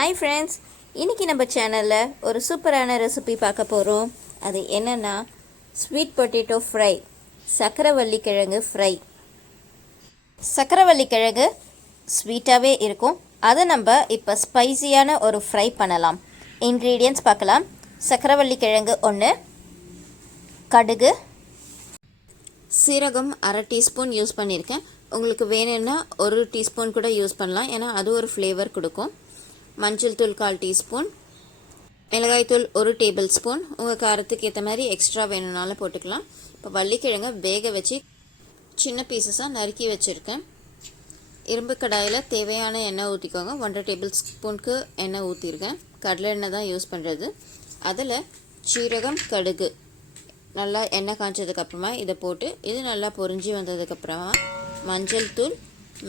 Hi friends, இன்றைக்கி நம்ம சேனலில் ஒரு சூப்பரான ரெசிபி பார்க்க போகிறோம். அது என்னென்னா ஸ்வீட் பொட்டேட்டோ ஃப்ரை, சக்கரவள்ளி கிழங்கு ஃப்ரை. சக்கரவள்ளி கிழங்கு ஸ்வீட்டாகவே இருக்கும். அதை நம்ம இப்போ ஸ்பைசியான ஒரு ஃப்ரை பண்ணலாம். இன்க்ரீடியன்ட்ஸ் பார்க்கலாம். சக்கரவள்ளி கிழங்கு 1, கடுகு, சீரகம் 1/2 டீஸ்பூன் யூஸ் பண்ணியிருக்கேன். உங்களுக்கு வேணும்னா 1 டீஸ்பூன் கூட யூஸ் பண்ணலாம், ஏன்னா அது ஒரு ஃப்ளேவர் கொடுக்கும். மஞ்சள் தூள் 1/4 டீஸ்பூன், மிளகாய்த்தூள் 1 டேபிள் ஸ்பூன். உங்கள் காரத்துக்கு ஏற்ற மாதிரி எக்ஸ்ட்ரா வேணும்னாலும் போட்டுக்கலாம். இப்போ வள்ளிக்கிழங்கை வேக வச்சு சின்ன பீசஸாக நறுக்கி வச்சுருக்கேன். இரும்பு கடாயில் தேவையான எண்ணெய் ஊற்றிக்கோங்க. 1/2 டேபிள் ஸ்பூனுக்கு எண்ணெய் ஊற்றிருக்கேன். கடலை எண்ணெய் தான் யூஸ் பண்ணுறது. அதில் சீரகம், கடுகு நல்லா எண்ணெய் காய்ச்சதுக்கப்புறமா இதை போட்டு இது நல்லா பொரிஞ்சு வந்ததுக்கப்புறமா மஞ்சள் தூள்,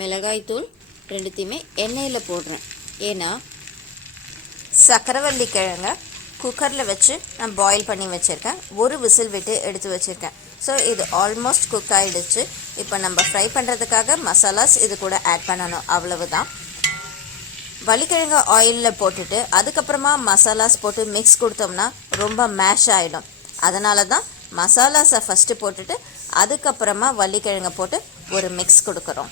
மிளகாய்த்தூள் ரெண்டுத்தையுமே எண்ணெயில் போடுறேன். ஏன்னா சக்கரவள்ளி கிழங்கை குக்கரில் வச்சு நான் பாயில் பண்ணி வச்சுருக்கேன். 1 விசில் விட்டு எடுத்து வச்சுருக்கேன். ஸோ இது ஆல்மோஸ்ட் குக் ஆகிடுச்சு. இப்போ நம்ம ஃப்ரை பண்ணுறதுக்காக மசாலாஸ் இது கூட ஆட் பண்ணணும், அவ்வளவுதான். வள்ளிக்கிழங்கு ஆயிலில் போட்டுட்டு அதுக்கப்புறமா மசாலாஸ் போட்டு மிக்ஸ் கொடுத்தோம்னா ரொம்ப மேஷ் ஆகிடும். அதனால தான் மசாலாஸை ஃபஸ்ட்டு போட்டுட்டு அதுக்கப்புறமா வள்ளிக்கிழங்கை போட்டு ஒரு மிக்ஸ் கொடுக்குறோம்.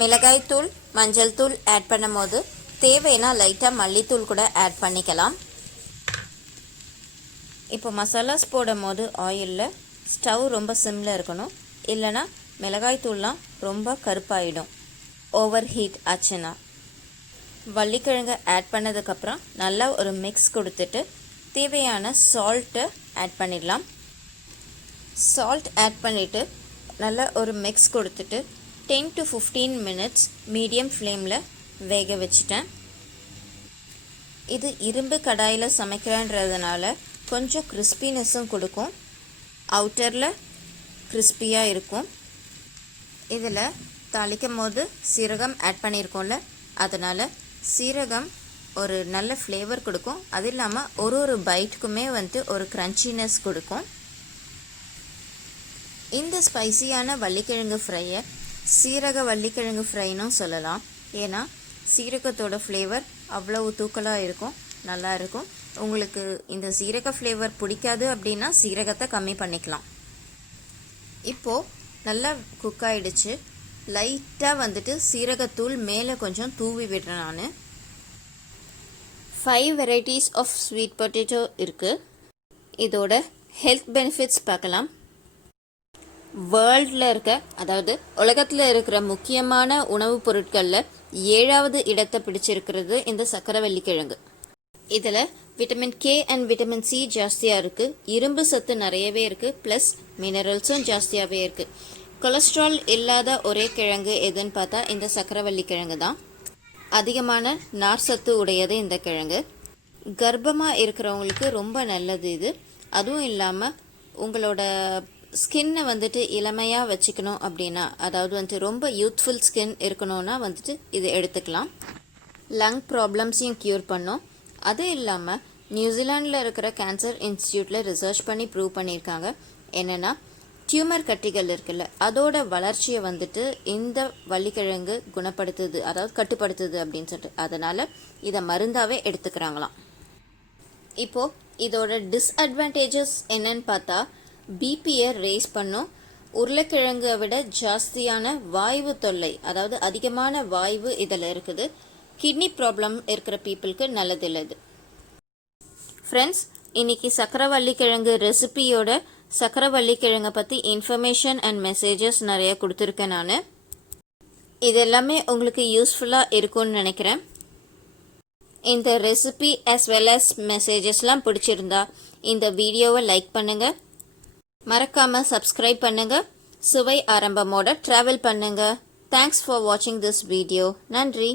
மிளகாய் தூள், மஞ்சள் தூள் ஆட் பண்ணும் போது தேவைன்னா லைட்டாக மல்லித்தூள் கூட ஆட் பண்ணிக்கலாம். இப்போ மசாலாஸ் போடும் போது ஆயிலில் ஸ்டவ் ரொம்ப சிம்மில் இருக்கணும், இல்லைனா மிளகாய் தூள்லாம் ரொம்ப கருப்பாயிடும் ஓவர் ஹீட் ஆச்சுன்னா. வள்ளிக்கிழங்கை ஆட் பண்ணதுக்கப்புறம் நல்லா ஒரு மிக்ஸ் கொடுத்துட்டு தேவையான சால்ட்டு ஆட் பண்ணிடலாம். சால்ட் ஆட் பண்ணிவிட்டு நல்லா ஒரு மிக்ஸ் கொடுத்துட்டு 10 to 15 மினிட்ஸ் மீடியம் ஃப்ளேமில் வேக வச்சுட்டேன். இது இரும்பு கடாயில் சமைக்கிறேன்றதுனால கொஞ்சம் கிறிஸ்பினஸும் கொடுக்கும், அவுட்டரில் கிறிஸ்பியாக இருக்கும். இதில் தாளிக்கும் போது சீரகம் ஆட் பண்ணியிருக்கோம்ல, அதனால் சீரகம் ஒரு நல்ல ஃப்ளேவர் கொடுக்கும். அது இல்லாமல் ஒரு பைட்டுக்குமே ஒரு க்ரன்ச்சினஸ் கொடுக்கும். இந்த ஸ்பைசியான வள்ளிக்கிழங்கு ஃப்ரையை சீரக வள்ளிக்கிழங்கு ஃப்ரைனும் சொல்லலாம். ஏன்னா சீரகத்தோட ஃப்ளேவர் அவ்வளவு தூக்கலாக இருக்கும், நல்லா இருக்கும். உங்களுக்கு இந்த சீரக ஃப்ளேவர் பிடிக்காது அப்படின்னா சீரகத்தை கம்மி பண்ணிக்கலாம். இப்போது நல்லா குக் ஆகிடுச்சு. லைட்டாக சீரகத்தூள் மேலே கொஞ்சம் தூவி விடுறேன். நான் 5 வெரைட்டிஸ் ஆஃப் ஸ்வீட் பொட்டேட்டோ இருக்குது. இதோட ஹெல்த் பெனிஃபிட்ஸ் பார்க்கலாம். வேர்ல்டில் அதாவது உலகத்தில் இருக்கிற முக்கியமான உணவுப் பொருட்களில் 7வது இடத்தை பிடிச்சிருக்கிறது இந்த சக்கரவள்ளி கிழங்கு. இதில் vitamin K and vitamin C ஜாஸ்தியாக இருக்குது. இரும்பு சத்து நிறையவே இருக்குது, ப்ளஸ் மினரல்ஸும் ஜாஸ்தியாகவே இருக்குது. கொலஸ்ட்ரால் இல்லாத ஒரே கிழங்கு எதுன்னு பார்த்தா இந்த சக்கரவள்ளி கிழங்கு தான். அதிகமான நார் சத்து உடையது இந்த கிழங்கு. கர்ப்பமாக இருக்கிறவங்களுக்கு ரொம்ப நல்லது இது. அதுவும் இல்லாமல் உங்களோட ஸ்கின்னை இளமையாக வச்சுக்கணும் அப்படின்னா, அதாவது ரொம்ப யூத்ஃபுல் ஸ்கின் இருக்கணும்னா இது எடுத்துக்கலாம். லங் ப்ராப்ளம்ஸையும் க்யூர் பண்ணும். அது இல்லாமல் நியூசிலாண்டில் இருக்கிற கேன்சர் இன்ஸ்டியூட்டில் ரிசர்ச் பண்ணி ப்ரூவ் பண்ணியிருக்காங்க. என்னென்னா டியூமர் கட்டிகள் இருக்குல்ல, அதோட வளர்ச்சியை இந்த வள்ளிக்கிழங்கு குணப்படுத்துது, அதாவது கட்டுப்படுத்துது அப்படின்னு சொல்லிட்டு. அதனால் இதை மருந்தாகவே எடுத்துக்கிறாங்களாம். இப்போது இதோட டிஸ்அட்வான்டேஜஸ் என்னன்னு பார்த்தா, பிபியை ரேஸ் பண்ணும். உருளைக்கிழங்கை விட ஜாஸ்தியான வாய்வு தொல்லை, அதாவது அதிகமான வாய்வு இதில் இருக்குது. கிட்னி ப்ராப்ளம் இருக்கிற பீப்புளுக்கு நல்லதில்லை இது. ஃப்ரெண்ட்ஸ், இன்னைக்கு சக்கரவள்ளி கிழங்கு ரெசிபியோட சக்கரவள்ளி கிழங்கை பற்றி இன்ஃபர்மேஷன் அண்ட் மெசேஜஸ் நிறைய கொடுத்துருக்கேன் நான். இது எல்லாமே உங்களுக்கு யூஸ்ஃபுல்லாக இருக்கும்னு நினைக்கிறேன். இந்த ரெசிபி as well as மெசேஜஸ்லாம் பிடிச்சிருந்தா இந்த வீடியோவை லைக் பண்ணுங்கள், மறக்காமல் சப்ஸ்கிரைப் பண்ணுங்கள், சுவை ஆரம்பமோட ட்ராவல் பண்ணுங்கள். தேங்க்ஸ் ஃபார் வாட்சிங் திஸ் வீடியோ. நன்றி.